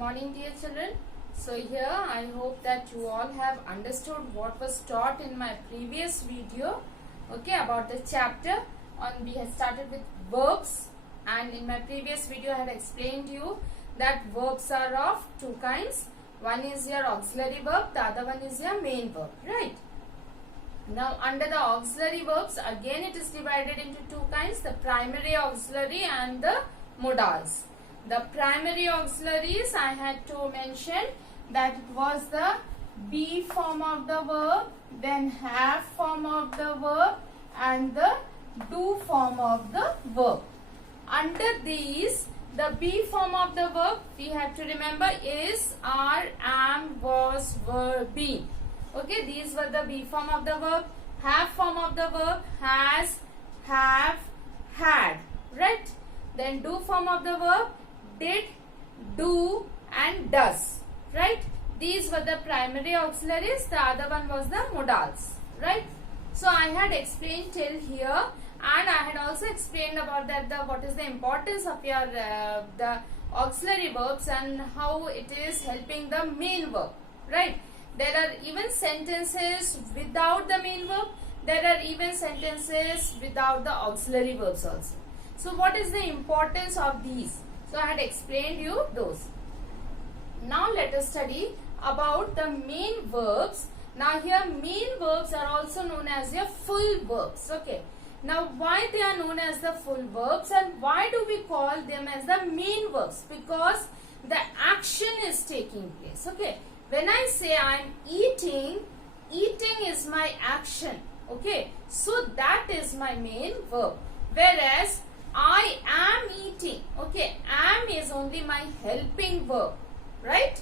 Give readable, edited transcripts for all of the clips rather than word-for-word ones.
morning, dear children. So here I hope that you all have understood what was taught in my previous video, okay, about the chapter on we had started with verbs, and in my previous video I had explained to you that verbs are of two kinds. One is your auxiliary verb, the other one is your main verb, right? Now under the auxiliary verbs, again it is divided into two kinds, the primary auxiliary and the modals. The primary auxiliaries, I had to mention that it was the be form of the verb, then have form of the verb and the do form of the verb. Under these, the be form of the verb we have to remember is are, am, was, were, been. Okay, these were the be form of the verb. Have form of the verb has, have, had, right? Then do form of the verb did, do and does, right? These were the primary auxiliaries. The other one was the modals, right? So I had explained till here, and I had also explained about that what is the importance of your the auxiliary verbs and how it is helping the main verb, right? There are even sentences without the main verb. There are even sentences without the auxiliary verbs also. So what is the importance of these? So I had explained you those. Now let us study about the main verbs. Now here main verbs are also known as your full verbs. Okay. Now why they are known as the full verbs and why do we call them as the main verbs? Because the action is taking place. Okay. When I say I am eating, eating is my action. Okay. So that is my main verb. Whereas I am eating. Okay. Am is only my helping verb. Right.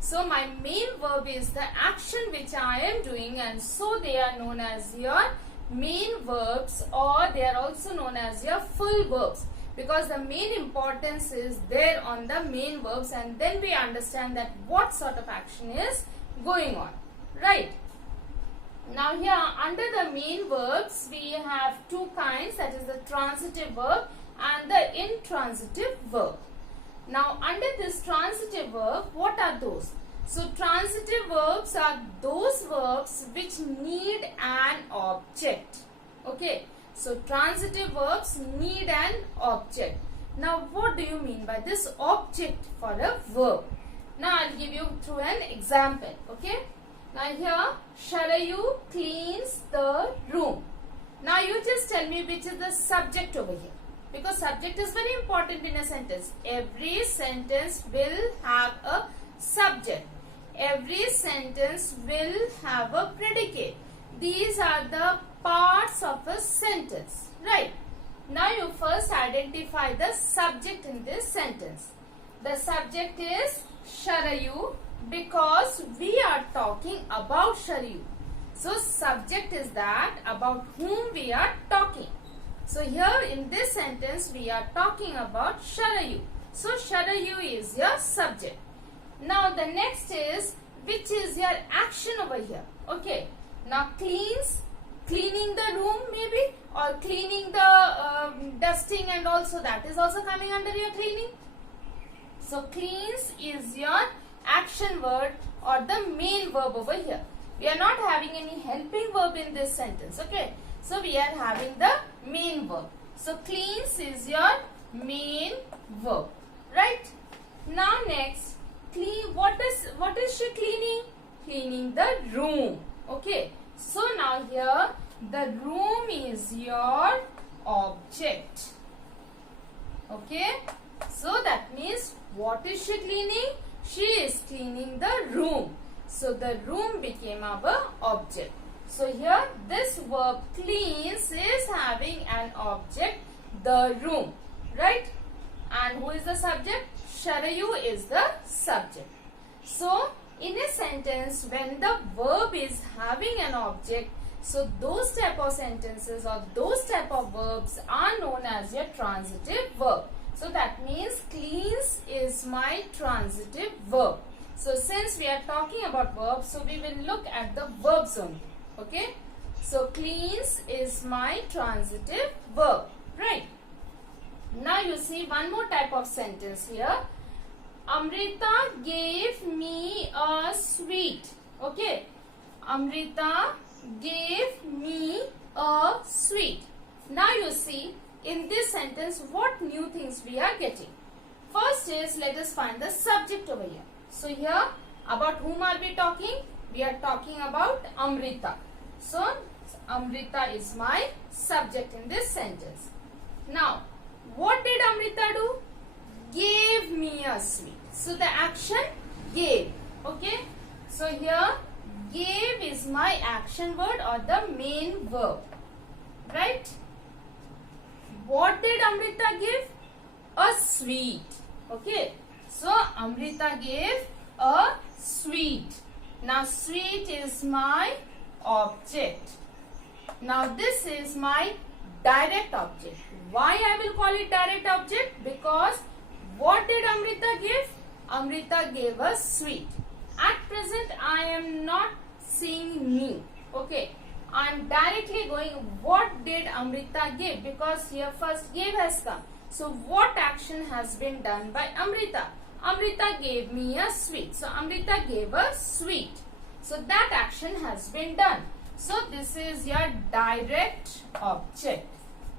So my main verb is the action which I am doing, and so they are known as your main verbs, or they are also known as your full verbs, because the main importance is there on the main verbs, and then we understand that what sort of action is going on, right? Now here under the main verbs we have two kinds, that is the transitive verb and the intransitive verb. Now under this transitive verb, what are those? So transitive verbs are those verbs which need an object. Okay. So transitive verbs need an object. Now what do you mean by this object for a verb? Now I'll give you through an example. Okay. Now here Sharayu cleans the room. Now you just tell me which is the subject over here. Because subject is very important in a sentence. Every sentence will have a subject. Every sentence will have a predicate. These are the parts of a sentence, right? Now you first identify the subject in this sentence. The subject is Sharayu because we are talking about Sharayu. So subject is that about whom we are talking. So here in this sentence we are talking about Sharayu. So Sharayu is your subject. Now the next is which is your action over here. Okay. Now cleans, cleaning the room maybe, or cleaning the dusting, and also that is also coming under your cleaning. So cleans is your action word or the main verb over here. We are not having any helping verb in this sentence. Okay. So we are having the main verb. So cleans is your main verb, right? Now next, clean. What is she cleaning? Cleaning the room. Okay. So now here the room is your object. Okay. So that means what is she cleaning? She is cleaning the room. So the room became our object. So here this verb cleans is having an object, the room, right? And who is the subject? Sharayu is the subject. So in a sentence when the verb is having an object, so those type of sentences or those type of verbs are known as your transitive verb. So that means cleans is my transitive verb. So since we are talking about verbs, so we will look at the verbs only. Okay. So cleans is my transitive verb, right? Now you see one more type of sentence here. Amrita gave me a sweet. Okay. Amrita gave me a sweet. Now you see, in this sentence, what new things we are getting. First is, let us find the subject over here. So here, about whom are we talking? We are talking about Amrita. So, Amrita is my subject in this sentence. Now, what did Amrita do? Gave me a sweet. So, the action gave. Okay. So, here, gave is my action word or the main verb. Right? What did Amrita give? A sweet. Okay. So, Amrita gave a sweet. Now, sweet is my object. Now, this is my direct object. Why I will call it direct object? Because what did Amrita give? Amrita gave a sweet. At present, I am not seeing me. Okay. I am directly going, what did Amrita give? Because here first gave has come. So, what action has been done by Amrita? Amrita gave me a sweet. So, Amrita gave a sweet. So, that action has been done. So, this is your direct object.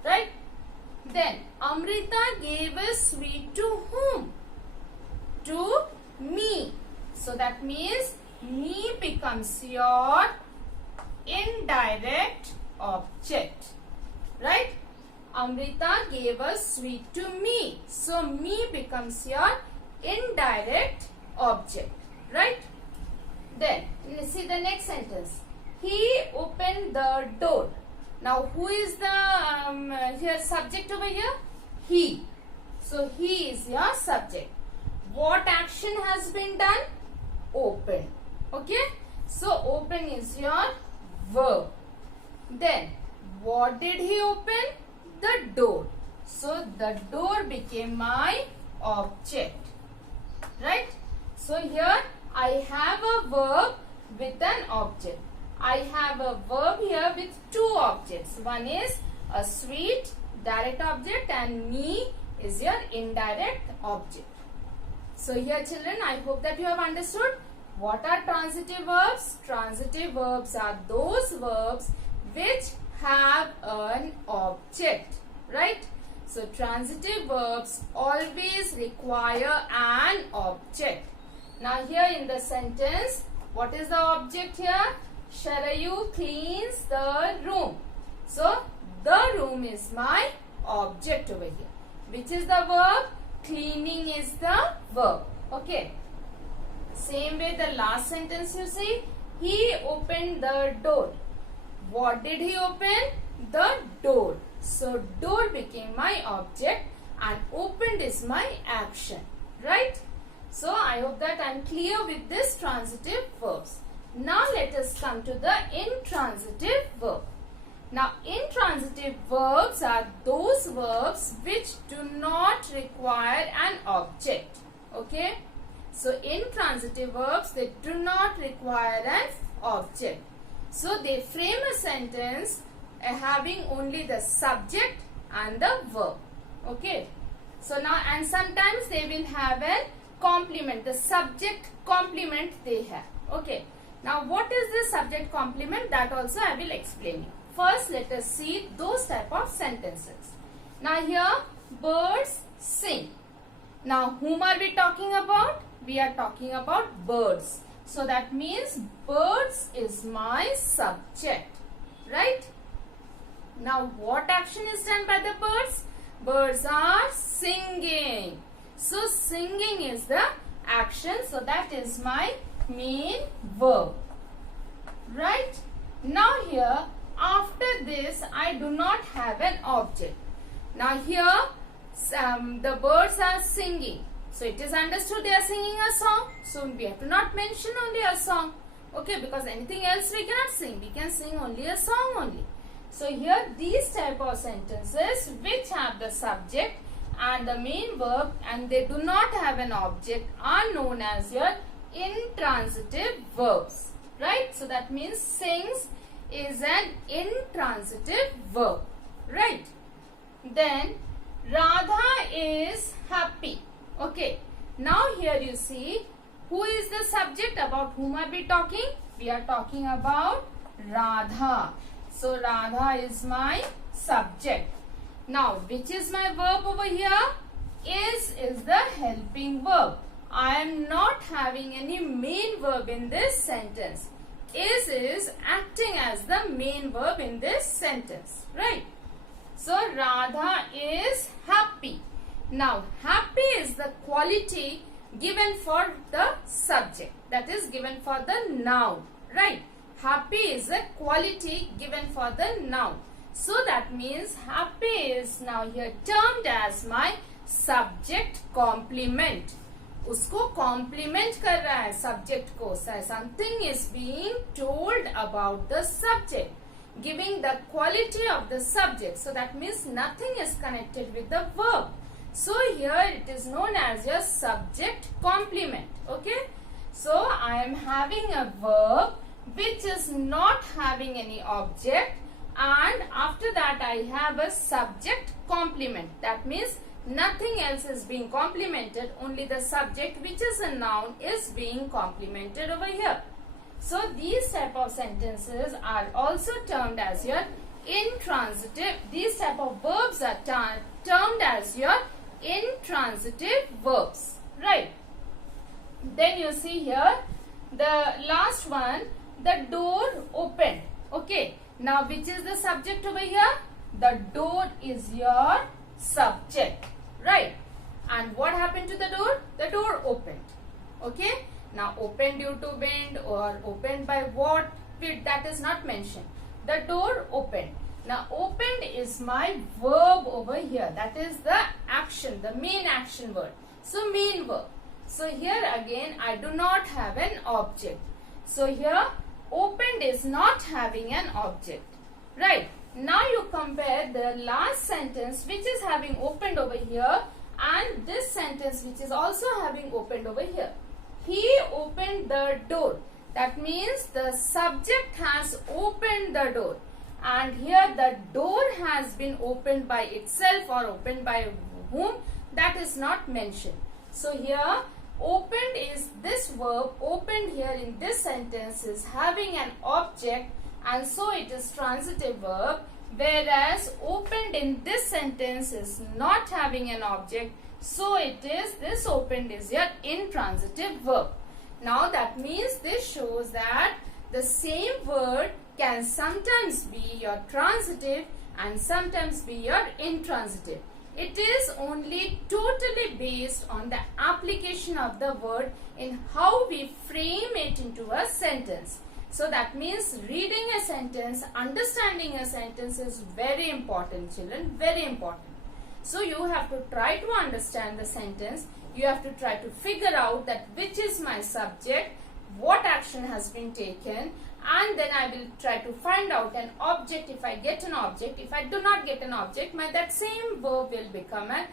Right? Then, Amrita gave a sweet to whom? To me. So, that means me becomes your indirect object. Right? Amrita gave a sweet to me. So, me becomes your indirect object. Right? Then, let's see the next sentence. He opened the door. Now, who is the here subject over here? He. So, he is your subject. What action has been done? Open. Okay. So, open is your verb. Then, what did he open? The door. So, the door became my object. Right? So, here I have a verb with an object. I have a verb here with two objects. One is a sweet, direct object, and me is your indirect object. So, here children, I hope that you have understood. What are transitive verbs? Transitive verbs are those verbs which have an object. Right? So, transitive verbs always require an object. Now, here in the sentence, what is the object here? Sharayu cleans the room. So, the room is my object over here. Which is the verb? Cleaning is the verb. Okay. Same way the last sentence you see. He opened the door. What did he open? The door. So, door became my object and opened is my action. Right? So, I hope that I am clear with this transitive verbs. Now, let us come to the intransitive verb. Now, intransitive verbs are those verbs which do not require an object. Okay? So, intransitive verbs, they do not require an object. So, they frame a sentence having only the subject and the verb. Okay? So, now, and sometimes they will have a complement. The subject complement they have. Okay? Now, what is the subject complement? That also I will explain you. First, let us see those type of sentences. Now, here, birds sing. Now, whom are we talking about? We are talking about birds. So, that means birds is my subject. Right? Now, what action is done by the birds? Birds are singing. So, singing is the action. So, that is my main verb. Right? Now, here, after this, I do not have an object. Now, here, the birds are singing. So, it is understood they are singing a song. So, we have to not mention only a song. Okay, because anything else we cannot sing. We can sing only a song only. So, here, these type of sentences which have the subject and the main verb and they do not have an object are known as your intransitive verbs. Right? So, that means sings is an intransitive verb. Right? Then, Radha is happy. Okay. Now here you see, who is the subject, about whom are we talking? We are talking about Radha. So Radha is my subject. Now which is my verb over here? Is the helping verb. I am not having any main verb in this sentence. Is acting as the main verb in this sentence, right? So Radha is happy. Now happy is the quality given for the subject, that is given for the noun, right? Happy is a quality given for the noun. So that means happy is now here termed as my subject complement. उसको complement कर रहा है subject को. Something is being told about the subject, giving the quality of the subject. So that means nothing is connected with the verb. So here it is known as your subject complement. Okay, so I am having a verb which is not having any object, and after that I have a subject complement. That means nothing else is being complemented, only the subject, which is a noun, is being complemented over here. So these type of sentences are also termed as your intransitive. These type of verbs are termed as your intransitive verbs, right? Then you see here the last one, the door opened. Okay, now which is the subject over here? The door is your subject, right? And what happened to the door? The door opened. Okay, now opened due to wind or opened by what, that is not mentioned. The door opened. Now opened is my verb over here, that is the action, the main action word. So main verb. So here again I do not have an object. So here opened is not having an object, right? Now you compare the last sentence which is having opened over here and this sentence which is also having opened over here. He opened the door. That means the subject has opened the door. And here the door has been opened by itself or opened by whom, that is not mentioned. So here opened is this verb. Opened here in this sentence is having an object, and so it is transitive verb, whereas opened in this sentence is not having an object, so it is, this opened is your intransitive verb. Now that means this shows that the same word can sometimes be your transitive and sometimes be your intransitive. It is only totally based on the application of the word in how we frame it into a sentence. So that means reading a sentence, understanding a sentence is very important, children, very important. So you have to try to understand the sentence. You have to try to figure out that which is my subject, what action has been taken, and then I will try to find out an object if I get an object. If I do not get an object, that same verb will become an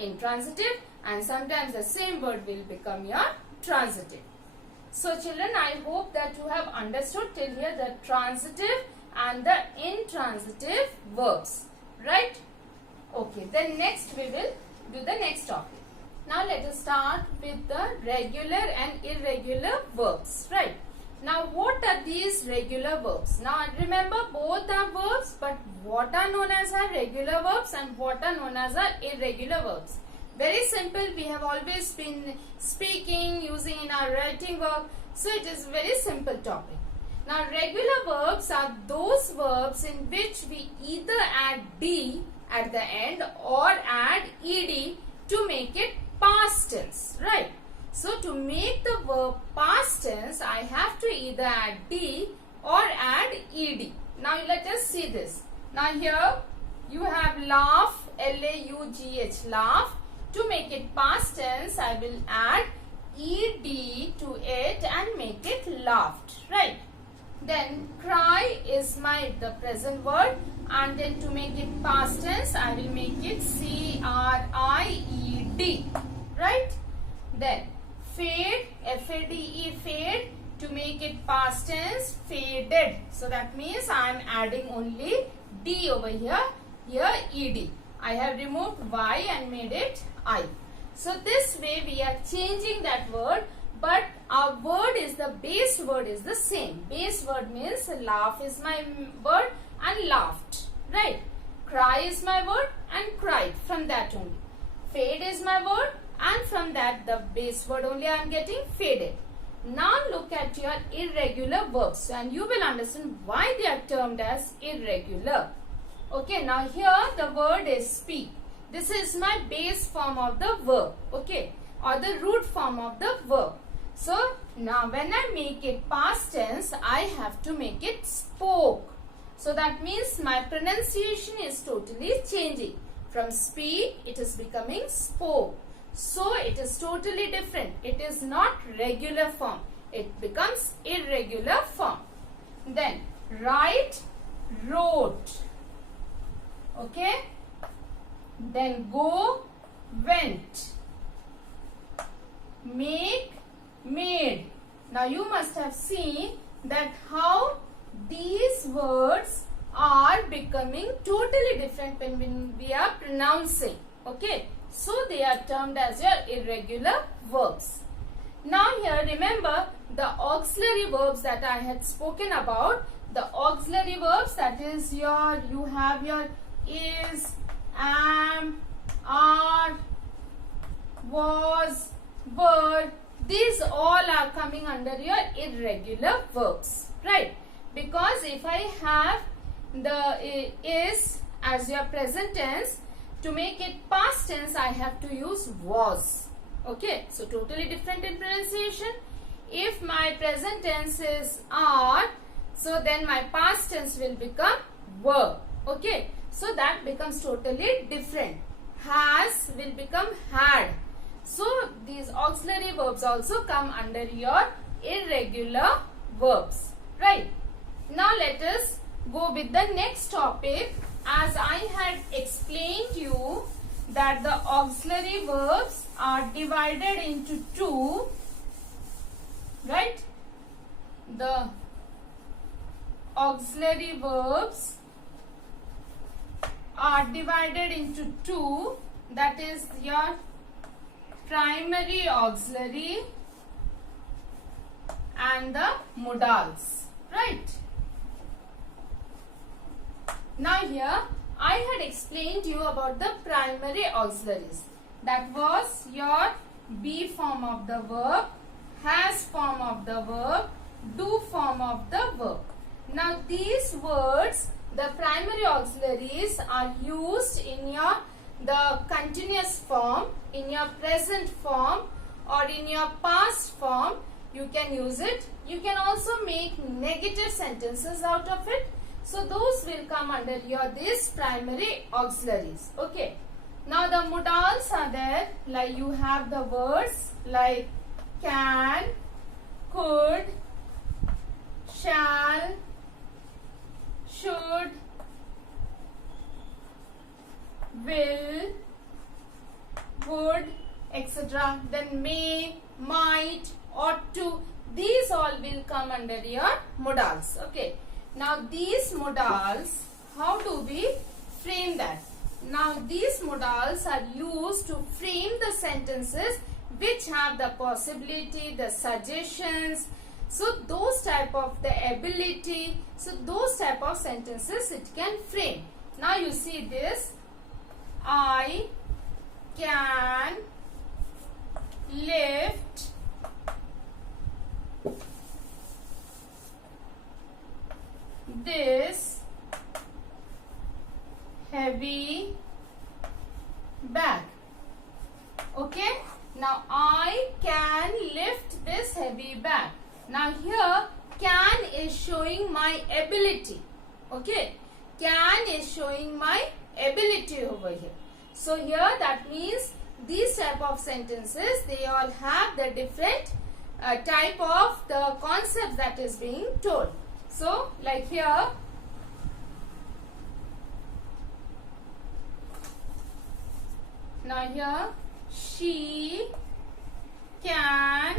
intransitive, and sometimes the same word will become your transitive. So children, I hope that you have understood till here the transitive and the intransitive verbs, right? Okay, then next we will do the next topic. Now let us start with the regular and irregular verbs, right? Now what are these regular verbs? Now remember, both are verbs, but what are known as our regular verbs and what are known as our irregular verbs? Very simple, we have always been speaking, using in our writing work, so it is very simple topic. Now regular verbs are those verbs in which we either add D at the end or add ED to make it past tense, right? So to make the verb past tense, I have to either add D or add ED. Now let us see this. Now here you have laugh, L-A-U-G-H, laugh. To make it past tense, I will add ED to it and make it laughed, right? Then cry is the present word, and then to make it past tense, I will make it C-R-I-E-D, right? Then fade, F-A-D-E, fade, to make it past tense, faded. So that means I am adding only D over here, ED. I have removed Y and made it I. So this way we are changing that word, but our word is the base word is the same. Base word means laugh is my word and laughed, right? Cry is my word and cried, from that only. Fade is my word and from that the base word only I am getting faded. Now look at your irregular verbs and you will understand why they are termed as irregular. Okay, now here the word is speak. This is my base form of the verb, okay, or the root form of the verb. So now when I make it past tense, I have to make it spoke. So that means my pronunciation is totally changing. From speak, it is becoming spoke. So it is totally different. It is not regular form. It becomes irregular form. Then write, wrote. Okay. Then go, went. Make, made. Now you must have seen that how these words are becoming totally different when we are pronouncing. Okay. So they are termed as your irregular verbs. Now here remember the auxiliary verbs that I had spoken about. The auxiliary verbs, that is your, you have your is, am, are, was, were. These all are coming under your irregular verbs, right? Because if I have the is as your present tense, to make it past tense I have to use was. Okay, so totally different in pronunciation. If my present tense is are, so then my past tense will become were. Okay, so that becomes totally different. Has will become had. So these auxiliary verbs also come under your irregular verbs, right? Now let us go with the next topic. As I had explained you that the auxiliary verbs are divided into two, right? The auxiliary verbs are divided into two, that is your primary auxiliary and the modals, right? Now here I had explained you about the primary auxiliaries. That was your be form of the verb, has form of the verb, do form of the verb. Now these words, the primary auxiliaries, are used in your the continuous form, in your present form, or in your past form. You can use it. You can also make negative sentences out of it. So those will come under your these primary auxiliaries. Okay. Now the modals are there, like you have the words like can, could, shall, should, will, would, etc. Then may, might, ought to. These all will come under your modals. Okay. Now these modals, how do we frame that? Now these modals are used to frame the sentences which have the possibility, the suggestions. So those type of the ability, so those type of sentences it can frame. Now you see this, I can lift this heavy bag. Okay. Now I can lift this heavy bag. Now here can is showing my ability. Okay. Can is showing my ability over here. So here that means these type of sentences, they all have the different type of the concept that is being told. So like here, now here she can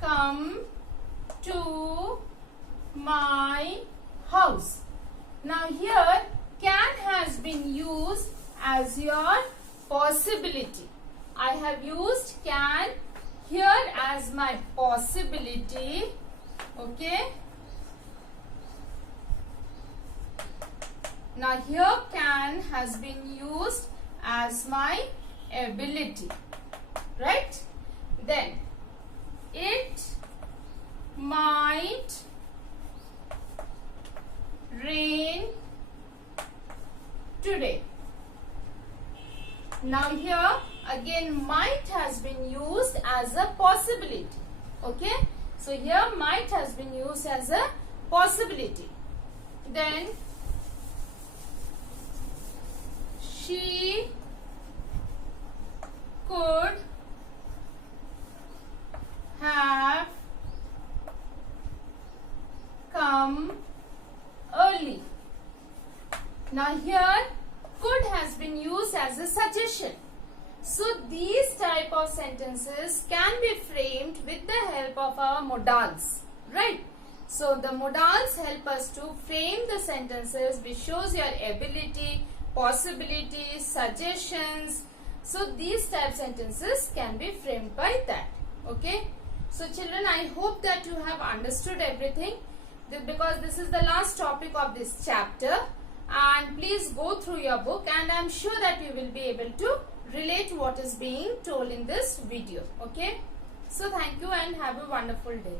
come to my house. Now here can has been used as your possibility. I have used can here as my possibility. Okay. Now here can has been used as my ability. Right? Then it might rain today. Now here again might has been used as a possibility. Okay. So here might has been used as a possibility. Then she could have come early. Now here could has been used as a suggestion. So these type of sentences can be framed with the help of our modals, right? So the modals help us to frame the sentences which shows your ability, possibilities, suggestions. So these type sentences can be framed by that. Okay. So children, I hope that you have understood everything, because this is the last topic of this chapter, and please go through your book, and I am sure that you will be able to relate what is being told in this video. Okay. So thank you and have a wonderful day.